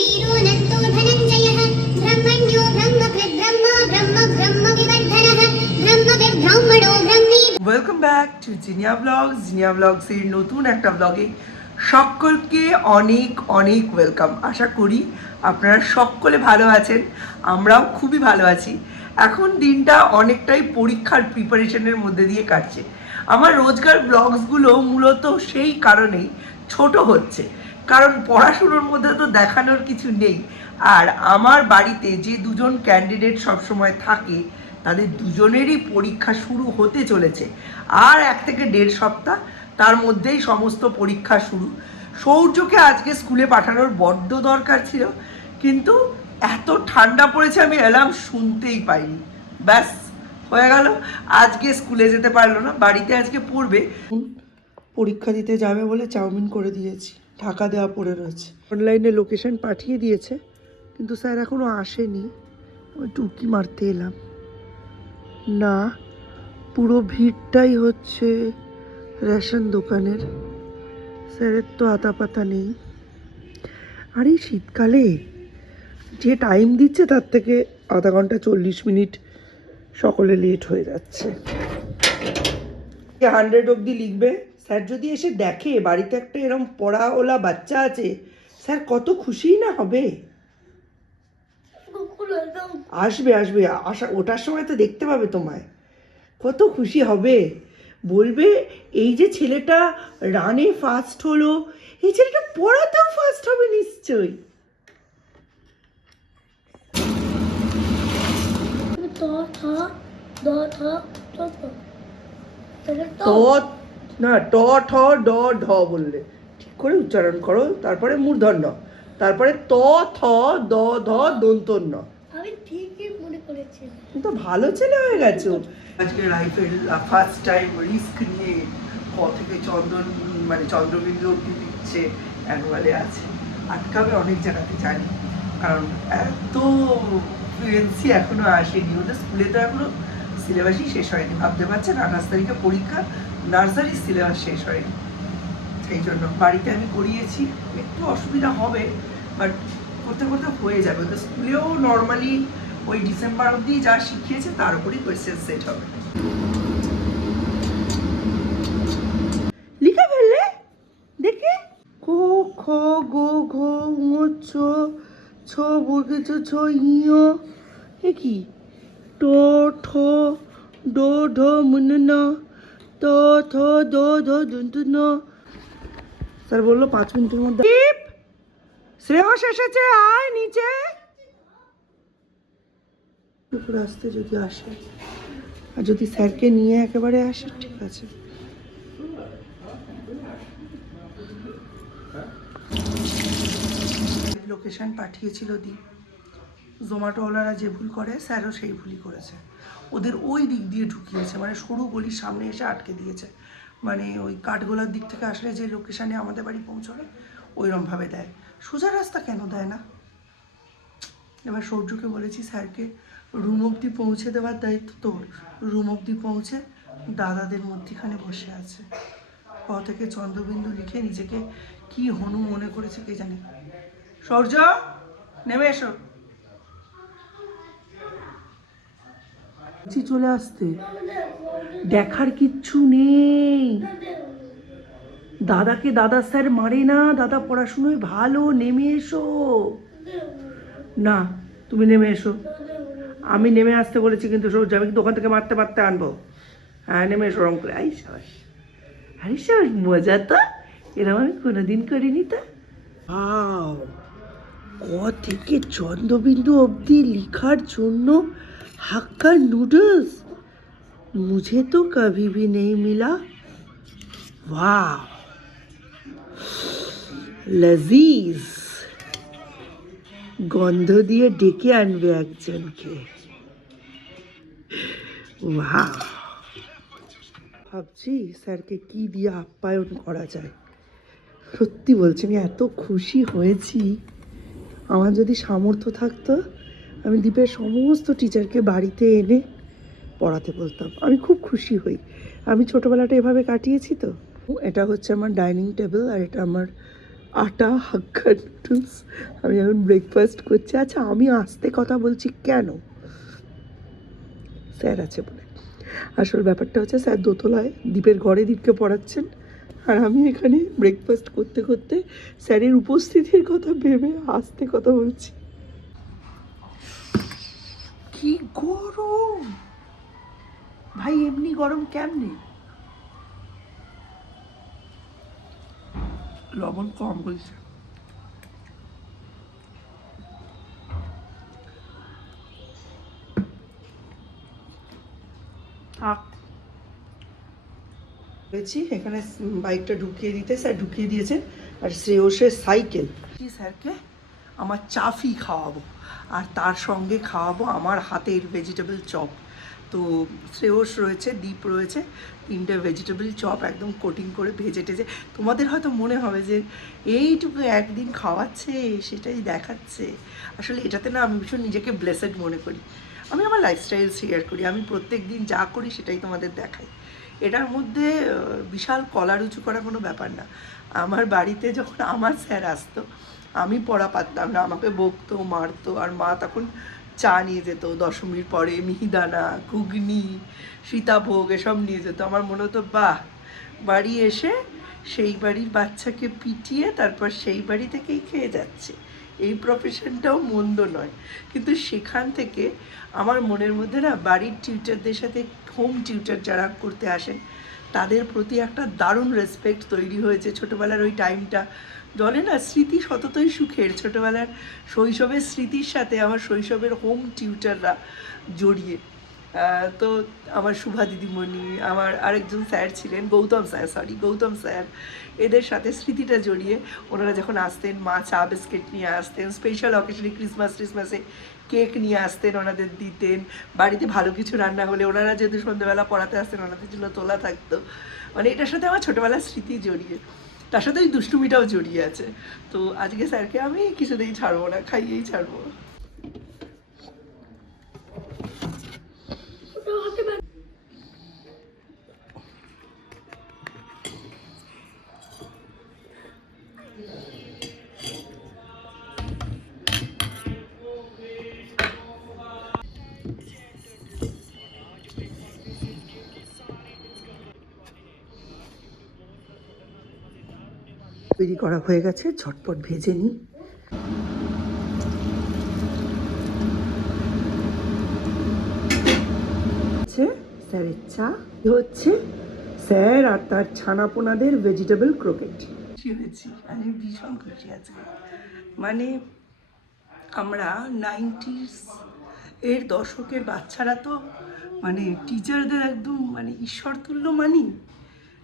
वीरो नन्दो धनञ्जयः ब्रह्मण्यो ब्रह्मकृत् ब्रह्मा ब्रह्म ब्रह्म विवर्धनः ब्रह्मविद्ब्राह्मणो ब्रह्मी। Welcome back to Zinia blogs. Zinia ব্লগসের নতুন একটা ব্লগে সকলকে অনেক অনেক ওয়েলকাম। আশা করি আপনারা সকলে ভালো আছেন, আমরাও খুবই ভালো আছি। এখন দিনটা অনেকটাই পরীক্ষার প্রিপারেশনের মধ্যে দিয়ে কাটছে। আমার রোজকার ব্লগসগুলো মূলত সেই কারণেই ছোট হচ্ছে, কারণ পড়াশুনোর মধ্যে তো দেখানোর কিছু নেই। আর আমার বাড়িতে যে দুজন ক্যান্ডিডেট সবসময় থাকে তাদের দুজনেরই পরীক্ষা শুরু হতে চলেছে, আর 1 থেকে 1.5 সপ্তাহ, তার মধ্যেই সমস্ত পরীক্ষা শুরু। সৌর্যকে আজকে স্কুলে পাঠানোর বড্ড দরকার ছিল, কিন্তু এত ঠান্ডা পড়েছে আমি অ্যালার্ম শুনতেই পাইনি। ব্যাস হয়ে গেল, আজকে স্কুলে যেতে পারলো না, বাড়িতে আজকে পড়বে। পরীক্ষা দিতে যাবে বলে চাউমিন করে দিয়েছি, ঢাকা দেওয়া পড়ে রয়েছে। অনলাইনে লোকেশন পাঠিয়ে দিয়েছে, কিন্তু স্যার এখনও আসেনি। আমি টুকি মারতে এলাম। না, পুরো ভিড়টাই হচ্ছে রেশন দোকানের। স্যারের তো আতা পাতা নেই। আর এই শীতকালে যে টাইম দিচ্ছে তার থেকে আধা ঘন্টা 40 মিনিট সকলে লেট হয়ে যাচ্ছে। 100 অবধি লিখবে। স্যার যদি এসে দেখে বাড়িতে একটা এরকম পড়াওয়ালা বাচ্চা আছে, স্যার কত খুশিই না হবে। আসবে আসবে, ওটার সময় তো দেখতে পাবে তোমায়, কত খুশি হবে। বলবে এই যে ছেলেটা রানে ফার্স্ট হলো, এই ছেলেটা পড়াতেও ফার্স্ট হবে নিশ্চয়ই। না, ট ঠ ড ঢ বললে ঠিক করে উচ্চারণ করো, তারপরে মূর্ধন্য, তারপরে ত থ দ ধ দন্তন্য। আমি ঠিকই মনে করেছি, তুমি তো ভালো ছেলে হয়ে গেছো। আজকে লাইফের ফার্স্ট টাইম রিস্ক নিয়ে ক থেকে চন্দ্রবিন্দু অব্দি দিচ্ছে, অ্যানুয়ালে আছে। আটকাবে অনেক জায়গাতে জানি, কারণ এত ফ্লুয়েন্সি এখনো আসেনি ওদের স্কুলে, তো এখনো সিলেবাসই শেষ হয়নি। ভাবতে পারছেন 28 তারিখে পরীক্ষা, নার্সারির সিলেবাস শেষ হয়নি। সেই জন্য বাড়িতে আমি করিয়েছি, একটু অসুবিধা হবে, বাট করতে করতে হয়ে যাবে। ওদের স্কুলেও নর্মালি ওই ডিসেম্বর অবধি যা শিখিয়েছে তার উপরই কোয়েশ্চেন সেট হবে। লিখে ফেললে দেখে, কো খ গো ঘ ঙ চ ছ বর্গে চ ছ ইয়, এ কি ট ঠ ড ঢ মন ন ত থ দ ধ দন্ত ন। স্যার বললো 5 মিনিটের মধ্যে। শ্রেয়স এসেছে, আয় নিচে। দুপুর আসতে যদি আসে, আর যদি স্যারকে নিয়ে একেবারে আসে ঠিক আছে। লোকেশন পাঠিয়েছিল দি, জোম্যাটোওয়ালারা যে ভুল করে স্যারও সেই ভুলই করেছে। ওদের ওই দিক দিয়ে ঢুকিয়েছে, মানে সরু গলির সামনে এসে আটকে দিয়েছে। মানে ওই কাঠগোলার দিক থেকে আসলে যে লোকেশানে আমাদের বাড়ি পৌঁছবে ওইরমভাবে দেয়, সোজা রাস্তা কেন দেয় না। এবার সৌর্যকে বলেছি স্যারকে রুম অবধি পৌঁছে দেওয়ার দায়িত্ব তোর। রুম অবধি পৌঁছে দাদাদের মধ্যিখানে বসে আছে, ক থেকে চন্দ্রবিন্দু লিখে নিজেকে কি হনু মনে করেছে কে জানে। সৌর্য নেমে এসো, চলে আসতে। দেখার কিচ্ছু নেই, দাদাকে দাদা স্যার মারে না, দাদা পড়াশুনোয় ভালো, নেমে এসো। না, তুমি নেমে এসো। আমি নেমে আসতে বলেছি, কিন্তু সৌর্য আমি কিন্তু ওখান থেকে মারতে মারতে আনবো। হ্যাঁ নেমে এসো রং করে। আই সাবাস, আরে সাবাস, মজা তো, এরকম আমি কোনোদিন করিনি তো। ক থেকে চন্দ্রবিন্দু অবধি লিখার জন্য হাক্কা নুডলস, মুঝে তো কভি ভি নেই মিলা। ওয়াও, লজিজ। গন্ধ দিয়ে ডেকে আনবে একজনকে। ওয়াও, ভাবছি স্যারকে কি দিয়ে আপ্যায়ন করা যায়। সত্যি বলছি, আমি এত খুশি হয়েছি। আমার যদি সামর্থ্য থাকতো আমি দ্বীপের সমস্ত টিচারকে বাড়িতে এনে পড়াতে বলতাম, আমি খুব খুশি হই। আমি ছোটোবেলাটা এভাবে কাটিয়েছি তো। এটা হচ্ছে আমার ডাইনিং টেবিল, আর এটা আমার আটা হাক্কা নুডলস। আমি এখন ব্রেকফাস্ট করছি। আচ্ছা, আমি আস্তে কথা বলছি কেন? স্যার আছে বলে। আসল ব্যাপারটা হচ্ছে স্যার দোতলায় দীপের ঘরে দীপকে পড়াচ্ছেন, আর আমি এখানে ব্রেকফাস্ট করতে করতে স্যারের উপস্থিতির কথা ভেবে আস্তে কথা বলছি। কি গরম ভাই, এমনি গরম কেমনে? লবণ কম হয়েছে। পেয়েছি এখানে বাইকটা ঢুকিয়ে দিতে, স্যার ঢুকিয়ে দিয়েছেন। আর শ্রেয়সের সাইকেল, স্যারকে আমার চাফি খাওয়াবো, আর তার সঙ্গে খাওয়াবো আমার হাতের ভেজিটেবল চপ। তো শ্রেয়স রয়েছে, দীপ রয়েছে, তিনটে ভেজিটেবল চপ একদম কোটিং করে ভেজে টেজে। তোমাদের হয়তো মনে হবে যে এইটুকু একদিন খাওয়াচ্ছে, সেটাই দেখাচ্ছে। আসলে এটাতে না আমি ভীষণ নিজেকে ব্লেসেড মনে করি। আমি আমার লাইফস্টাইল শেয়ার করি, আমি প্রত্যেক দিন যা করি সেটাই তোমাদের দেখাই। এটার মধ্যে বিশাল কলার উঁচু করা কোনো ব্যাপার না। আমার বাড়িতে যখন আমার স্যার আসতো, আমি পড়া পারতাম না, আমাকে বকতো মারতো, আর মা তখন চা নিয়ে যেত দশমীর পরে, মিহিদানা, ঘুগনি, সীতাভোগ এসব নিয়ে যেত। আমার মনে হতো বাহ, বাড়ি এসে সেই বাড়ির বাচ্চাকে পিটিয়ে তারপর সেই বাড়ি থেকেই খেয়ে যাচ্ছে। এই প্রফেশনটাও মন্দ নয়, কিন্তু সেখান থেকে আমার মনের মধ্যে না বাড়ির টিউটারদের সাথে হোম টিউটার যারা করতে আসেন তাদের প্রতি একটা দারুণ রেসপেক্ট তৈরি হয়েছে। ছোটোবেলার ওই টাইমটা বলে না, স্মৃতি সততই সুখের। ছোটোবেলার শৈশবের স্মৃতির সাথে আমার শৈশবের হোম টিউটাররা জড়িয়ে। তো আমার শুভা দিদিমণি, আমার আরেকজন স্যার ছিলেন গৌতম স্যার, এদের সাথে স্মৃতিটা জড়িয়ে। ওনারা যখন আসতেন, মা চা বিস্কিট নিয়ে আসতেন, স্পেশাল অকেশনে ক্রিসমাসে কেক নিয়ে আসতেন, ওনাদের দিতেন। বাড়িতে ভালো কিছু রান্না হলে ওনারা যেহেতু সন্ধ্যেবেলা পড়াতে আসতেন, ওনাদের জন্য তোলা থাকতো। মানে এটার সাথে আমার ছোটোবেলার স্মৃতি জড়িয়ে, তার সাথে ওই দুষ্টুমিটাও জড়িয়ে আছে। তো আজকে স্যারকে আমি কিছুতেই ছাড়বো না, খাইয়েই ছাড়বো। তৈরি করা হয়ে গেছে, ঝটপট ভেজে নিই। স্যারের চা হচ্ছে, স্যার আর তার ছানাপোনাদের ভেজিটেবল ক্রোকেট। খুশি হয়েছি, আমি ভীষণ খুশি আছি। মানে আমরা 90s এর দশকের বাচ্চারা তো মানে টিচারদের একদম মানে ঈশ্বর তুল্য মানি।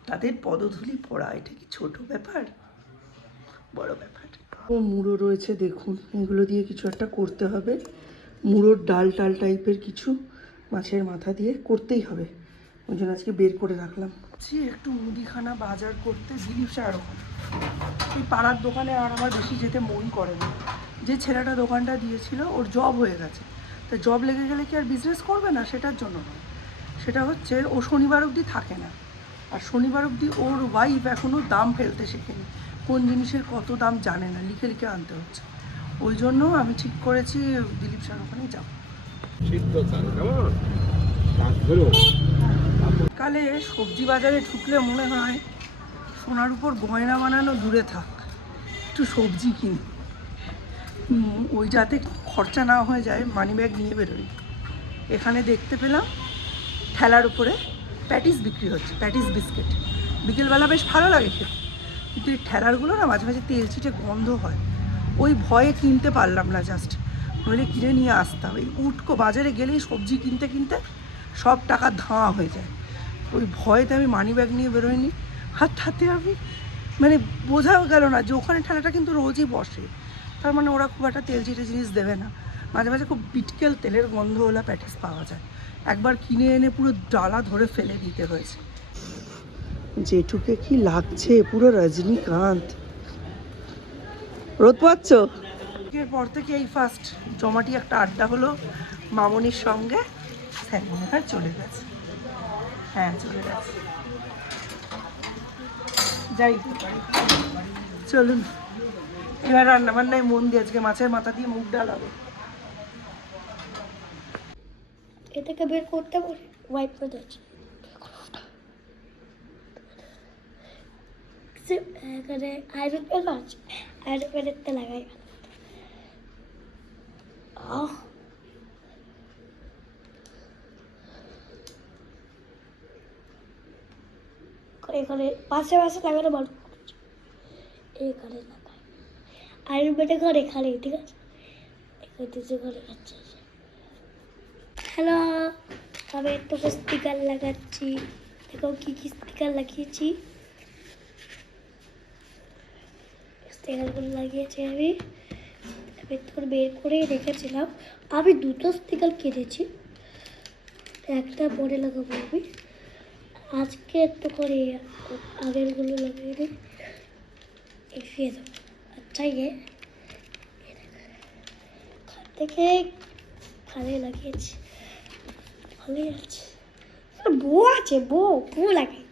তাদের পদধূলি পড়া এটা কি ছোট ব্যাপার? বড় ব্যাপার। ও মুড়ো রয়েছে দেখুন, এগুলো দিয়ে কিছু একটা করতে হবে। মুড়োর ডাল টাইপের কিছু মাছের মাথা দিয়ে করতেই হবে, ওই জন্য আজকে বের করে রাখলাম। একটু মুদিখানা বাজার করতে দিলীপ স্যার ওখানে, এই পাড়ার দোকানে আর আমার বেশি যেতে মন করে না। যে ছেলেটা দোকানটা দিয়েছিল ওর জব হয়ে গেছে, তা জব লেগে গেলে কি আর বিজনেস করবে না? সেটার জন্য নয়, সেটা হচ্ছে ও শনিবার অবধি থাকে না, আর শনিবার অবধি ওর ওয়াইফ এখনও দাম ফেলতে শেখেনি, কোন জিনিসের কত দাম জানে না, লিখে লিখে আনতে হচ্ছে। ওই জন্য আমি ঠিক করেছি দিলীপ স্যার ওখানেই যাবো। কালে সবজি বাজারে ঢুকলে মনে হয় সোনার উপর গয়না বানানো দূরে থাক, একটু সবজি কিনি, ওই যাতে খরচা না হয়ে যায় মানি ব্যাগ নিয়ে বেরোই। এখানে দেখতে পেলাম ঠেলার উপরে প্যাটিস বিক্রি হচ্ছে, প্যাটিস বিস্কিট। বিকেলবেলা বেশ ভালো লাগে খেতে, কিন্তু এই ঠেলারগুলো না মাঝে মাঝে তেল ছিটে গন্ধ হয়, ওই ভয়ে কিনতে পারলাম না। জাস্ট নইলে কিনে নিয়ে আসতাম। এই উটকো বাজারে গেলেই সবজি কিনতে কিনতে সব টাকা ধাঁয়া হয়ে যায়, ওই ভয়েতে আমি মানি ব্যাগ নিয়ে বেরোইনি। হাতে আমি মানে বোঝাও গেল না যে ওখানে ঠেলাটা কিন্তু রোজই বসে, তার মানে ওরা খুব একটা তেল চিটে জিনিস দেবে না। মাঝে মাঝে খুব বিটকেল তেলের গন্ধওয়ালা প্যাটিস পাওয়া যায়, একবার কিনে এনে পুরো ডালা ধরে ফেলে দিতে হয়েছে। যেটুকে কি লাগছে পুরো রজনীকান্ত। রোদ পাচ্ছ? এরপর থেকে এই ফার্স্ট জমাটি একটা আড্ডা হলো মামনির সঙ্গে। স্যার মনে হয় চলে গেছে, হ্যাঁ চলে গেছে, যাই চলুন। এবার রান্না বান্নায় মন দিয়ে আজকে মাছের মাথা দিয়ে মুগ ডাল হবে। এটাকে বের করতে পারি, ওয়াইপ করে দিচ্ছি। এখানে আয়রন প্যাড আছে, আয়রন প্যাডেরটা লাগাই। এখানে পাশে পাশে লাগানো ভালো, এখানে লাগাই আয়রন প্যাডে ঘরে এখানে, ঠিক আছে? এখানে ঘরে আচ্ছা। হ্যালো, আমি একটু স্টিকার লাগাচ্ছি। দেখো কি কি স্টিকার লাগিয়েছি। স্টিকারগুলো লাগিয়েছি আমি একটু বের করে রেখেছিলাম। আমি দুটো স্টিকার কিনেছি, একটা পরে লাগাবো আমি। আজকে একটু করে আগেরগুলো লাগিয়ে দিই, এগিয়ে দেবো। আচ্ছা, থেকে খালে লাগিয়েছি, ভালোই আছে। বউ আছে, বউ লাগাই।